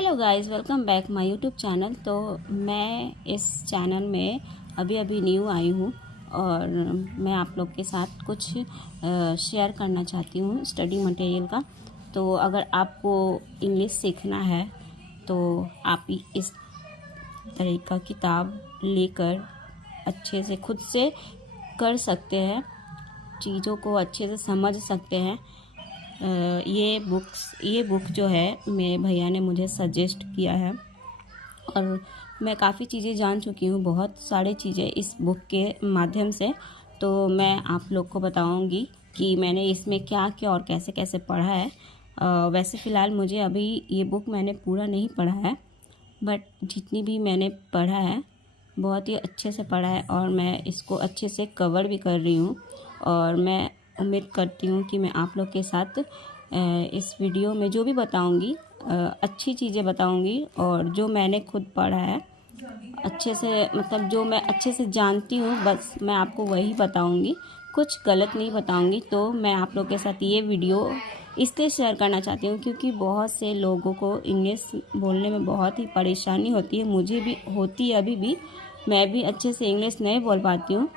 Hello guys, welcome back my YouTube channel. तो मैं इस चैनल में अभी न्यू आई हूँ और मैं आप लोग के साथ कुछ शेयर करना चाहती हूँ स्टडी मटेरियल का। तो अगर आपको इंग्लिश सीखना है तो आप इस तरह का किताब लेकर अच्छे से खुद से कर सकते हैं, चीज़ों को अच्छे से समझ सकते हैं। ये बुक जो है मेरे भैया ने मुझे सजेस्ट किया है और मैं काफ़ी चीज़ें जान चुकी हूँ, बहुत सारी चीज़ें इस बुक के माध्यम से। तो मैं आप लोग को बताऊँगी कि मैंने इसमें क्या क्या और कैसे कैसे पढ़ा है। वैसे फ़िलहाल मुझे अभी ये बुक मैंने पूरा नहीं पढ़ा है, बट जितनी भी मैंने पढ़ा है बहुत ही अच्छे से पढ़ा है और मैं इसको अच्छे से कवर भी कर रही हूँ। और मैं उम्मीद करती हूँ कि मैं आप लोग के साथ इस वीडियो में जो भी बताऊँगी अच्छी चीज़ें बताऊँगी और जो मैंने खुद पढ़ा है अच्छे से, मतलब जो मैं अच्छे से जानती हूँ बस मैं आपको वही बताऊँगी, कुछ गलत नहीं बताऊँगी। तो मैं आप लोग के साथ ये वीडियो इसलिए शेयर करना चाहती हूँ क्योंकि बहुत से लोगों को इंग्लिश बोलने में बहुत ही परेशानी होती है, मुझे भी होती है। अभी भी मैं भी अच्छे से इंग्लिश नहीं बोल पाती हूँ,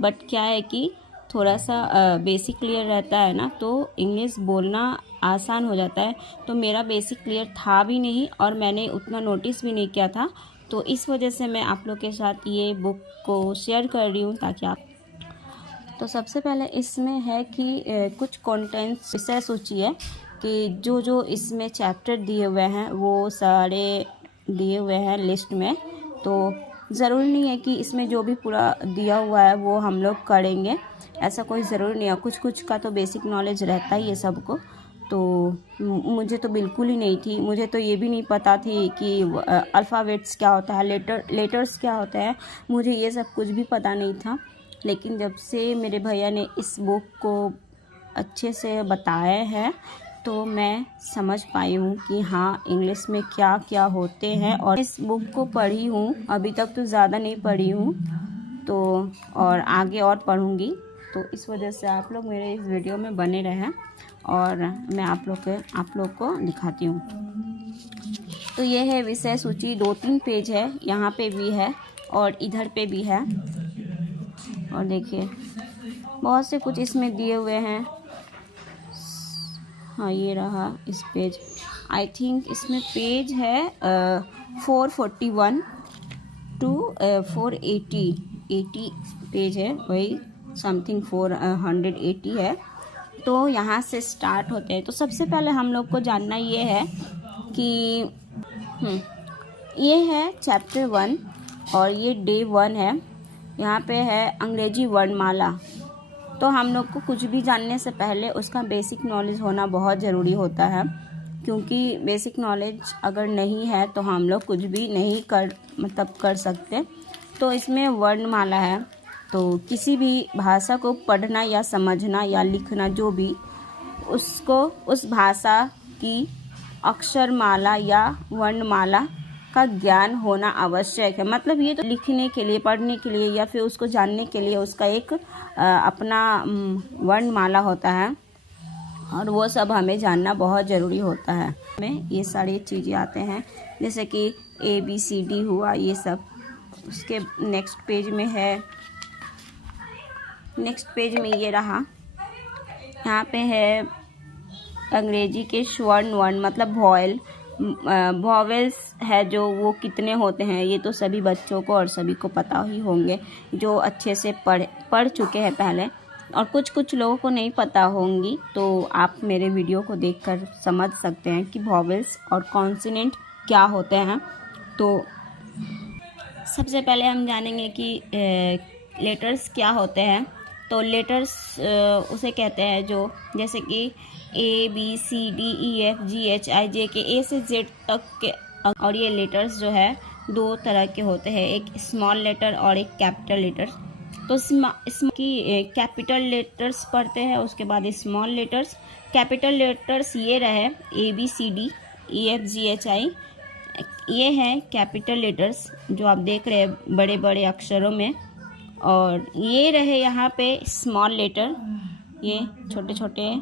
बट क्या है कि थोड़ा सा बेसिक क्लियर रहता है ना, तो इंग्लिश बोलना आसान हो जाता है। तो मेरा बेसिक क्लियर था भी नहीं और मैंने उतना नोटिस भी नहीं किया था, तो इस वजह से मैं आप लोग के साथ ये बुक को शेयर कर रही हूँ ताकि आप। तो सबसे पहले इसमें है कि कुछ कंटेंट्स विषय सूची है कि जो जो इसमें चैप्टर दिए हुए हैं वो सारे दिए हुए हैं लिस्ट में। तो ज़रूरी नहीं है कि इसमें जो भी पूरा दिया हुआ है वो हम लोग करेंगे, ऐसा कोई ज़रूरी नहीं है। कुछ कुछ का तो बेसिक नॉलेज रहता ही है सबको। तो मुझे तो बिल्कुल ही नहीं थी, मुझे तो ये भी नहीं पता थी कि अल्फ़ाबेट्स क्या होता है, लेटर्स क्या होता है, मुझे ये सब कुछ भी पता नहीं था। लेकिन जब से मेरे भैया ने इस बुक को अच्छे से बताया है तो मैं समझ पाई हूँ कि हाँ इंग्लिश में क्या क्या होते हैं। और इस बुक को पढ़ी हूँ, अभी तक तो ज़्यादा नहीं पढ़ी हूँ, तो और आगे और पढ़ूँगी। तो इस वजह से आप लोग मेरे इस वीडियो में बने रहें और मैं आप लोग को दिखाती हूँ। तो ये है विषय सूची, 2-3 पेज है, यहाँ पे भी है और इधर पे भी है। और देखिए बहुत से कुछ इसमें दिए हुए हैं। हाँ ये रहा इस पेज, आई थिंक इसमें पेज है 441 टू 480 पेज है, वही समथिंग 480 है। तो यहाँ से स्टार्ट होते हैं। तो सबसे पहले हम लोग को जानना ये है कि ये है चैप्टर 1 और ये डे 1 है। यहाँ पे है अंग्रेजी वर्णमाला। तो हम लोग को कुछ भी जानने से पहले उसका बेसिक नॉलेज होना बहुत ज़रूरी होता है, क्योंकि बेसिक नॉलेज अगर नहीं है तो हम लोग कुछ भी नहीं कर सकते। तो इसमें वर्णमाला है, तो किसी भी भाषा को पढ़ना या समझना या लिखना, जो भी उसको उस भाषा की अक्षरमाला या वर्णमाला का ज्ञान होना आवश्यक है। मतलब ये तो लिखने के लिए, पढ़ने के लिए या फिर उसको जानने के लिए उसका एक अपना वर्णमाला होता है और वो सब हमें जानना बहुत ज़रूरी होता है। हमें ये सारी चीज़ें आते हैं जैसे कि ABCD हुआ, ये सब। उसके नेक्स्ट पेज में है, नेक्स्ट पेज में ये रहा, यहाँ पे है अंग्रेजी के स्वर्ण वर्ण, मतलब वॉवेल्स है जो वो कितने होते हैं, ये तो सभी बच्चों को और सभी को पता ही होंगे जो अच्छे से पढ़ चुके हैं पहले, और कुछ लोगों को नहीं पता होंगी। तो आप मेरे वीडियो को देखकर समझ सकते हैं कि वॉवेल्स और कॉन्सोनेंट क्या होते हैं। तो सबसे पहले हम जानेंगे कि लेटर्स क्या होते हैं। तो लेटर्स उसे कहते हैं जो, जैसे कि ABCDEFGHIJK, ए से जेड तक के। और ये लेटर्स जो है 2 तरह के होते हैं, एक स्मॉल लेटर और एक कैपिटल लेटर। तो इसकी कैपिटल लेटर्स पढ़ते हैं, उसके बाद स्मॉल लेटर्स। कैपिटल लेटर्स ये रहे ABCDEFGHI, ये है कैपिटल लेटर्स जो आप देख रहे हैं बड़े बड़े अक्षरों में। और ये रहे यहाँ पे स्मॉल लेटर, ये छोटे छोटे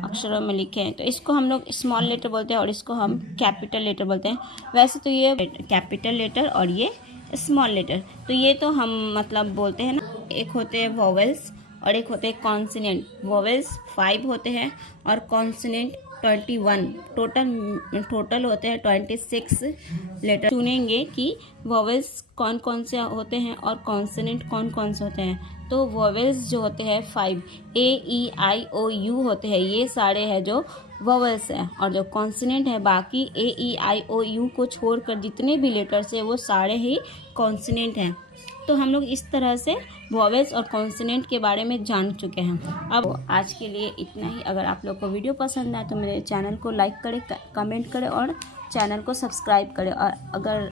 अक्षरों में लिखे हैं, तो इसको हम लोग स्मॉल लेटर बोलते हैं और इसको हम कैपिटल लेटर बोलते हैं। वैसे तो ये कैपिटल लेटर और ये स्मॉल लेटर, तो ये तो हम मतलब बोलते हैं ना, एक होते हैं वोवेल्स और एक होते हैं कॉन्सोनेंट। वोवेल्स 5 होते हैं और कॉन्सोनेंट 21। टोटल होते हैं 26 लेटर। सुनेंगे कि वोवेल्स कौन कौन से होते हैं और कॉन्सोनेंट कौन कौन से होते हैं। तो वोवेल्स जो होते हैं 5, A-E-I-O-U होते हैं, ये सारे हैं जो वोवेल्स हैं। और जो कॉन्सोनेंट है बाकी A-E-I-O-U को छोड़कर जितने भी लेटर्स हैं वो सारे ही कॉन्सोनेंट हैं। तो हम लोग इस तरह से वोवेल्स और कॉन्सोनेंट के बारे में जान चुके हैं। अब आज के लिए इतना ही। अगर आप लोग को वीडियो पसंद आए तो मेरे चैनल को लाइक करें, कमेंट करें और चैनल को सब्सक्राइब करें। और अगर